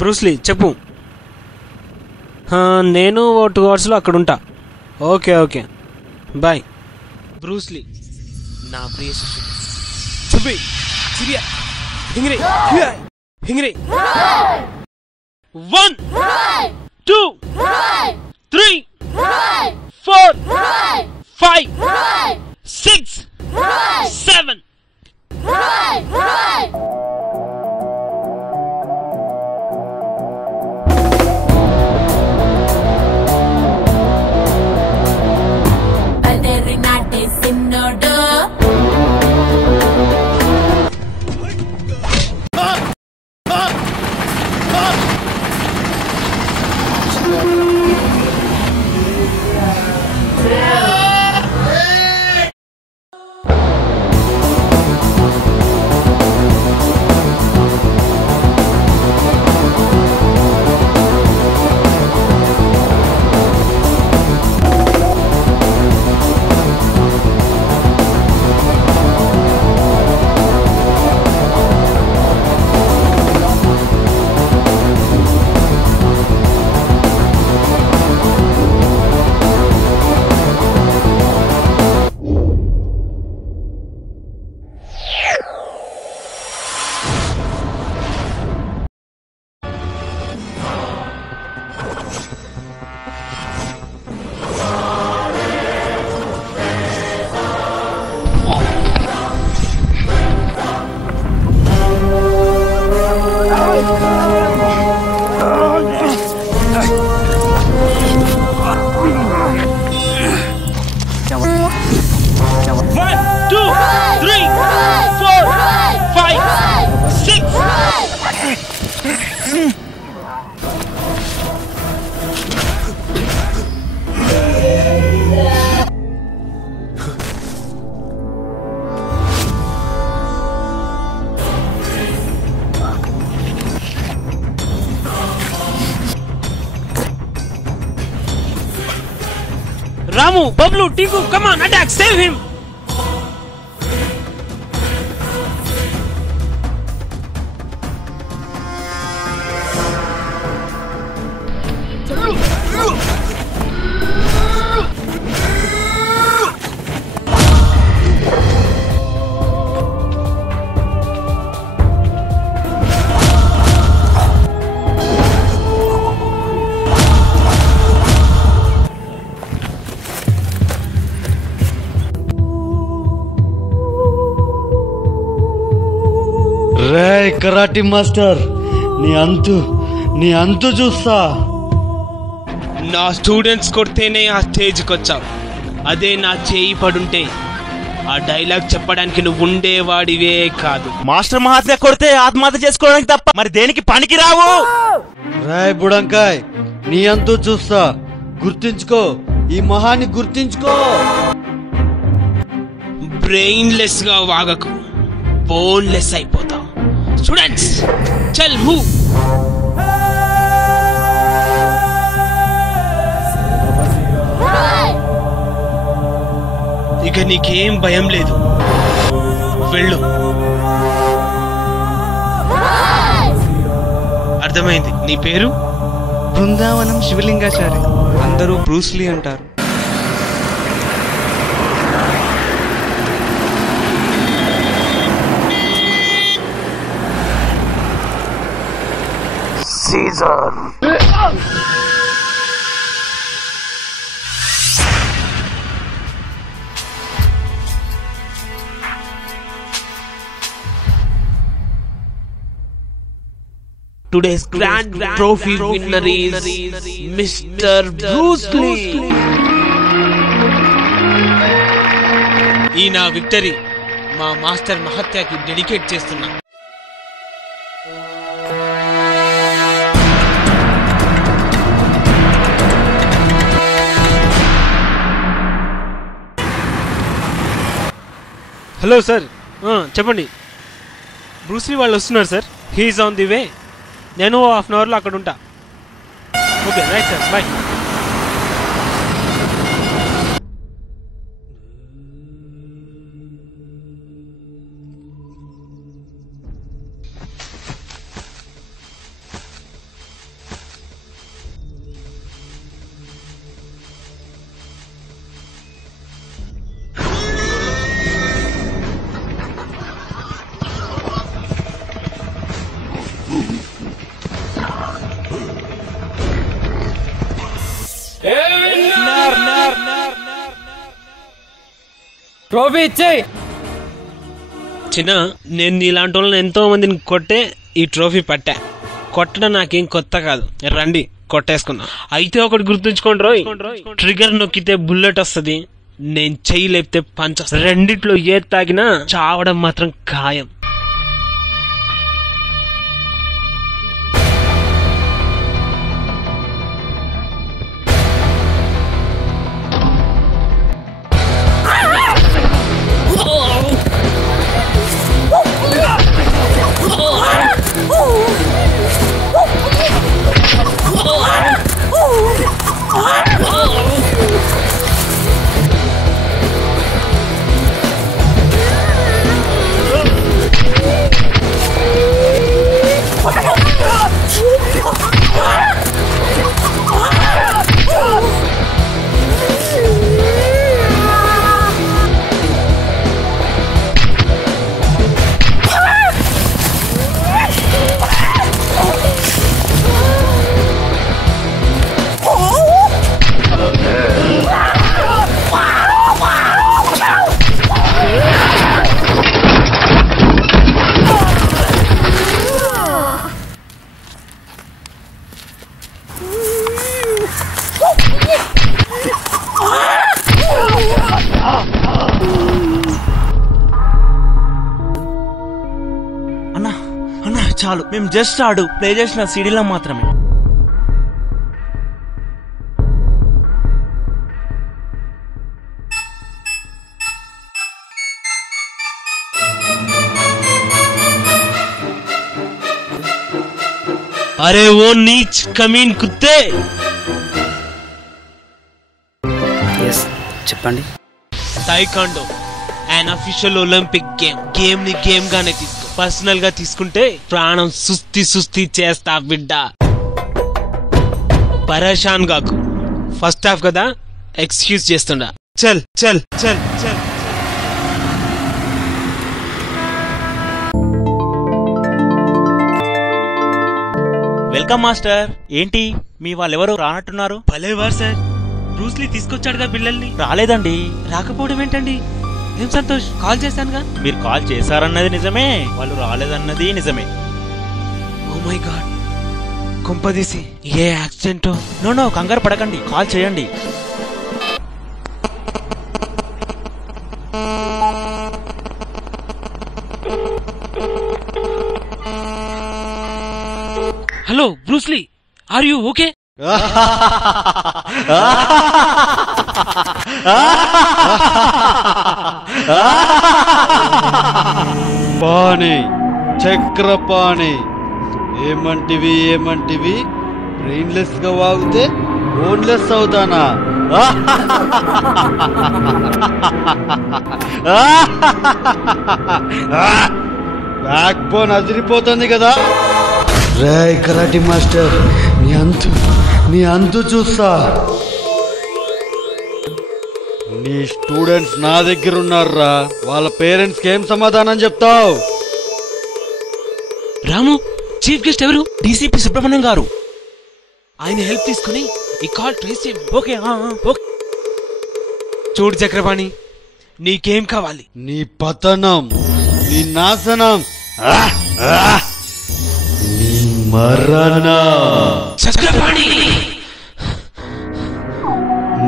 Bruce Lee చెప్పు. నేను 2 అవర్స్లో అక్కడ ఉంటా. Okay okay bye. బ్రూస్లీ నా ప్రియ శిష్యుడు. చుబ్బి Chiriya హింగ్రీ హింగ్రీ. 1 2 3 4 5 6 7. Ramu, Bablu, Tinku, come on, attack, save him! Ray karate master, నీ అంతు చూస్తా. నా స్టూడెంట్స్ కొడితేనే ఆ స్టేజ్కి వచ్చావు. అదే నా చేయి పడుంటే ఆ డైలాగ్ చెప్పడానికి నువ్వు ఉండేవాడివే కాదు. మాస్టర్ మహాత్య కొడితే ఆత్మహత్య చేసుకోవడానికి తప్ప మరి దేనికి పనికి రావు. రాయ్ బుడంకాయ్, నీ అంతు చూస్తా. గుర్తించుకో, ఈ మొహాన్ని గుర్తించుకో. బ్రెయిన్లెస్ గా వాగకు, బోన్లెస్ అయిపోతావు. స్టూడెంట్స్ చల్ మూవ్. ఇక నీకేం భయం లేదు, వెళ్ళు. అర్థమైంది. నీ పేరు? బృందావనం శివలింగాచారి, అందరూ బ్రూస్లీ అంటారు. Caesar. Today's grand trophy winner is Mr. Bruce Lee. ఈ నా విక్టరీ మా మాస్టర్ మహత్యాకి డెడికేట్ చేస్తున్నా. హలో సార్, చెప్పండి. బ్రూస్లీ వాళ్ళు వస్తున్నారు sir. He's on the way. నేను హాఫ్ అన్ అవర్లో అక్కడ ఉంటా. Okay right sir, bye. Trophy ఇచ్చేయి. చిన్న, నేను నీలాంటి వాళ్ళని ఎంతో మందిని కొట్టే ఈ ట్రోఫీ పట్టా. కొట్టడం నాకేం కొత్త కాదు. రండి కొట్టేసుకున్నా. అయితే ఒకటి గుర్తుంచుకోండి రోయ్, ట్రిగర్ నొక్కితే బుల్లెట్ వస్తుంది, నేను చెయ్యి లేపితే పంచ్ వస్తుంది. రెండిట్లో ఏ తాగినా చావడం మాత్రం ఖాయం. అన్నా చాలు, మేము జస్ట్ ప్లే చేసిన సీడీలో మాత్రమే. అరే ఓ నీచ్ కమీన్ కుత్తే, చెప్పండి. Taekwondo and official Olympic game ని గేమ్ గానే తీసుకో. పర్సనల్ గా తీసుకుంటే ప్రాణం సుస్తి చేస్తా బిడ్డ. పరేషాన్ గాకు. ఫస్ట్ హాఫ్ కదా, ఎక్స్క్యూజ్ చేస్తుండా. చల్ చల్ చల్ చల్. Welcome master. ఏంటి మీ వాళ్ళెవరు రానట్టున్నారు? భలేవారు సార్, బ్రూస్లీ తీసుకొచ్చాడుగా పిల్లల్ని. రాలేదండి. రాకపోవడం ఏంటండి? ఏం సంతోష్, కాల్ చేశానుగా. మీరు కాల్ చేశారన్నది నిజమే, వాళ్ళు రాలేదన్నది నిజమే. ఓ మై గాడ్, కొంపదీసి ఏ యాక్సిడెంటో. నో కంగారు పడకండి, కాల్ చేయండి. Hello Bruce Lee, are you okay? Pani, Chakrapani, ఏమంటివి బ్రెయిన్లెస్ గా వాగితే బోన్లెస్ అవుతానా? బ్యాక్ బోన్ అదిరిపోతుంది కదా. రేయ్ కరాటీ మాస్టర్, నీ అంతు చూస్తా. నీ స్టూడెంట్స్ నా దగ్గర ఉన్నారా, వాళ్ళ పేరెంట్స్ కి ఏం సమాధానం చెప్తావు? రాము, చీఫ్ గెస్ట్ ఎవరు? డీసీపీ సుబ్రహ్మణ్యం గారు. ఆయన హెల్ప్ తీసుకుని ఈ కాల్ ట్రేస్ చేయండి. ఓకే. చూడు చక్రపాణి, నీకేం కావాలి? నీ పతనం, నీ నాశనం, నీ మరణం. చక్రపాణి,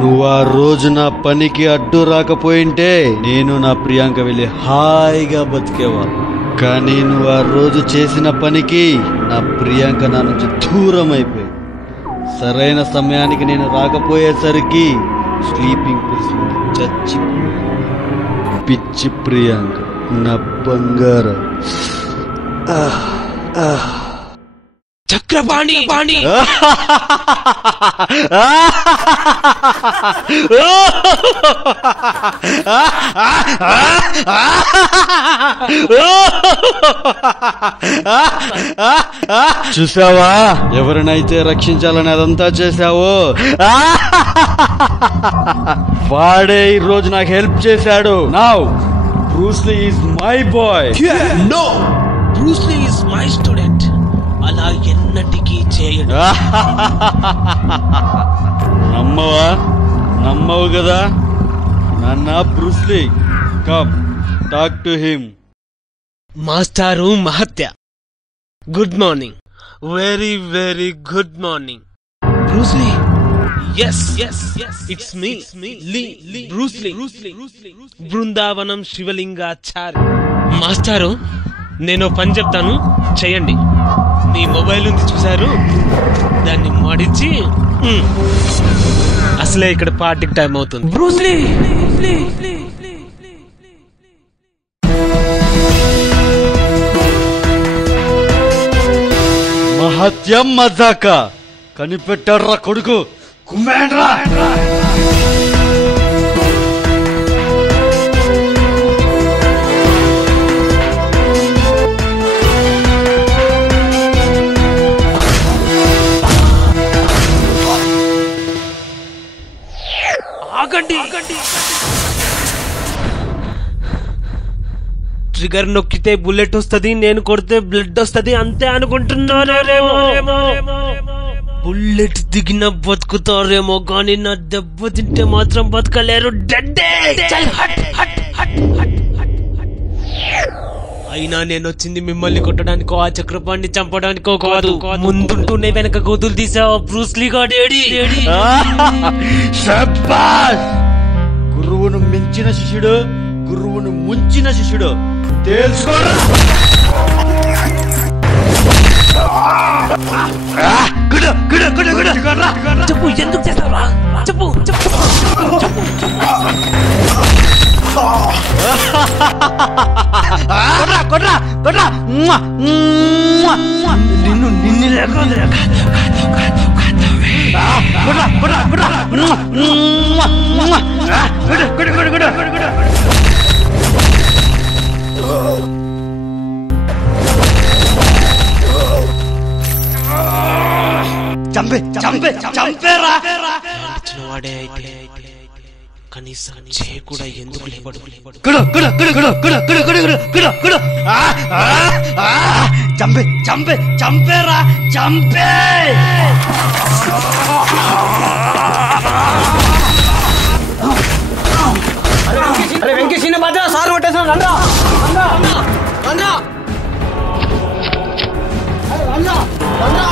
నువ్వు ఆ రోజు నా పనికి అడ్డు రాకపోయింటే నేను నా ప్రియాంక వెళ్ళి హాయిగా బతికేవాళ్ళు. కానీ నువ్వు ఆ రోజు చేసిన పనికి నా ప్రియాంక నా నుంచి దూరం అయిపోయి, సరైన సమయానికి నేను రాకపోయేసరికి స్లీపింగ్ పిల్స్ చచ్చి పిచ్చి ప్రియాంక, నా బంగారం. చక్రపాణి, చూసావా, ఎవరినైతే రక్షించాలని అదంతా చేశావో వాడే ఈ రోజు నాకు హెల్ప్ చేశాడు. Now Bruce Lee is my boy. No, Bruce Lee is my student. అలా ఎన్నటికీ చేయడు. నమ్మవు కదా నాన్న Bruce Lee? Come talk to him. మాస్టారు మహత్య, good morning, very very good morning. Bruce Lee, yes yes it's me Bruce Lee, Brindavanam Shivalingachari. మాస్టారు, నేను పని చెప్తాను, చెయ్యండి. మీ మొబైల్ ఉంది చూసారు, దాన్ని మడిచి అసలే ఇక్కడ పార్టీకి టైం అవుతుంది. బ్రూస్లీ, మహత్యం మజాక కనిపెట్టాడ్రా కొడుకు. కుమ్మేండ్రా. ట్రిగర్ నొక్కితే బుల్లెట్ వస్తుంది, నేను కొడితే బ్లడ్ వస్తుంది, అంతే అనుకుంటున్నారేమో. బుల్లెట్ దిగిన బతుకుతారేమో, కానీ నా దెబ్బ తింటే మాత్రం బతకలేరు. అయినా నేను వచ్చింది మిమ్మల్ని కొట్టడానికో ఆ చక్రపాణిని చంపడానికో కాదు. ముందుంటూనే వెనక గోతులు తీసావు బ్రూస్లీ గాడేడి. శభాష్. గురువును మించిన శిష్యుడు, గురువును ముంచిన శిష్యుడు తెలుసుకోరా. చెప్పు, ఎందుకు చేస్తావా? చెప్పు. నిన్ను వాడే అయితే కనీసం చేయి కూడా ఎందుకు లేపడు. చంపేరా చంపే. అరే వెంకీ సీన బాధ సార్ కొట్టేసాను. రండా రండా రండా రండా రండా.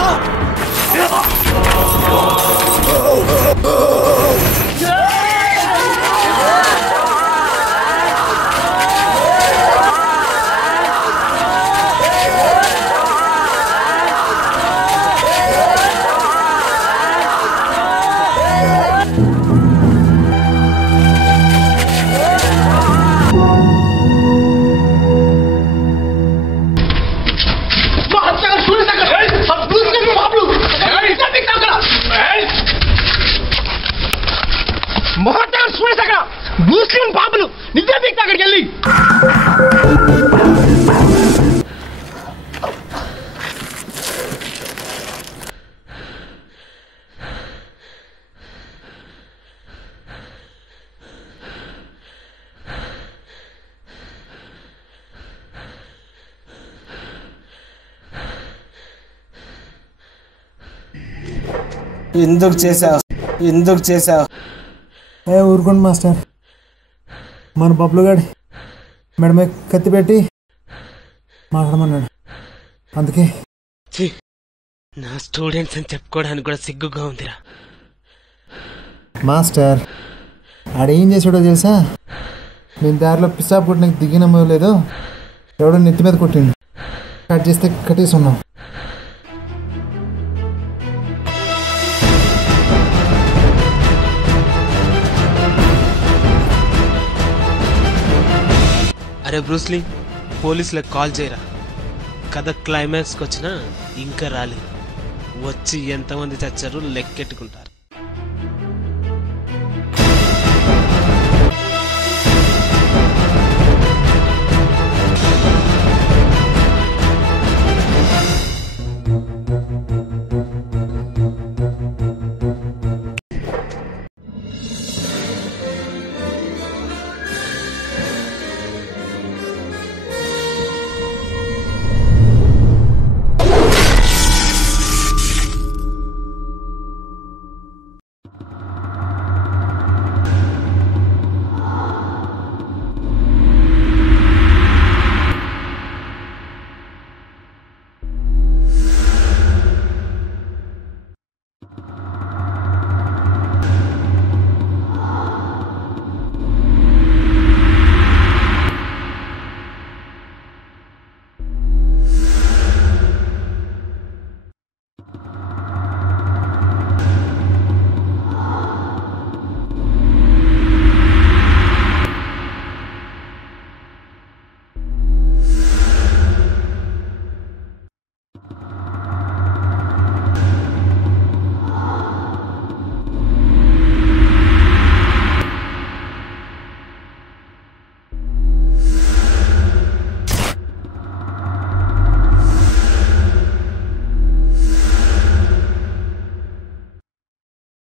ముస్లిం పాపలు నిజే దిక్కు అక్కడికి వెళ్ళి ఎందుకు చేసావు? ఊరుకోండి మాస్టర్. మన బబ్లుగాడి మెడమే కత్తి పెట్టి మాట్లాడమన్నాడు, అందుకే. నా స్టూడెంట్స్ అని చెప్పుకోవడానికి కూడా సిగ్గుగా ఉందిరా. మాస్టర్ ఆడేం చేసాడో తెలుసా? నేను దారిలో పిసాబ్ కొట్టడానికి దిగినమో లేదో ఎవడో నెత్తి మీద కొట్టిండు. కట్ చేస్తే కట్టేసి ఉన్నాం. అరే బ్రూస్లీ, పోలీసులకు కాల్ చేయరా. కథ క్లైమాక్స్కి వచ్చినా ఇంకా రాలేదు. వచ్చి ఎంతమంది చచ్చారు లెక్కెట్టుకుంటారు.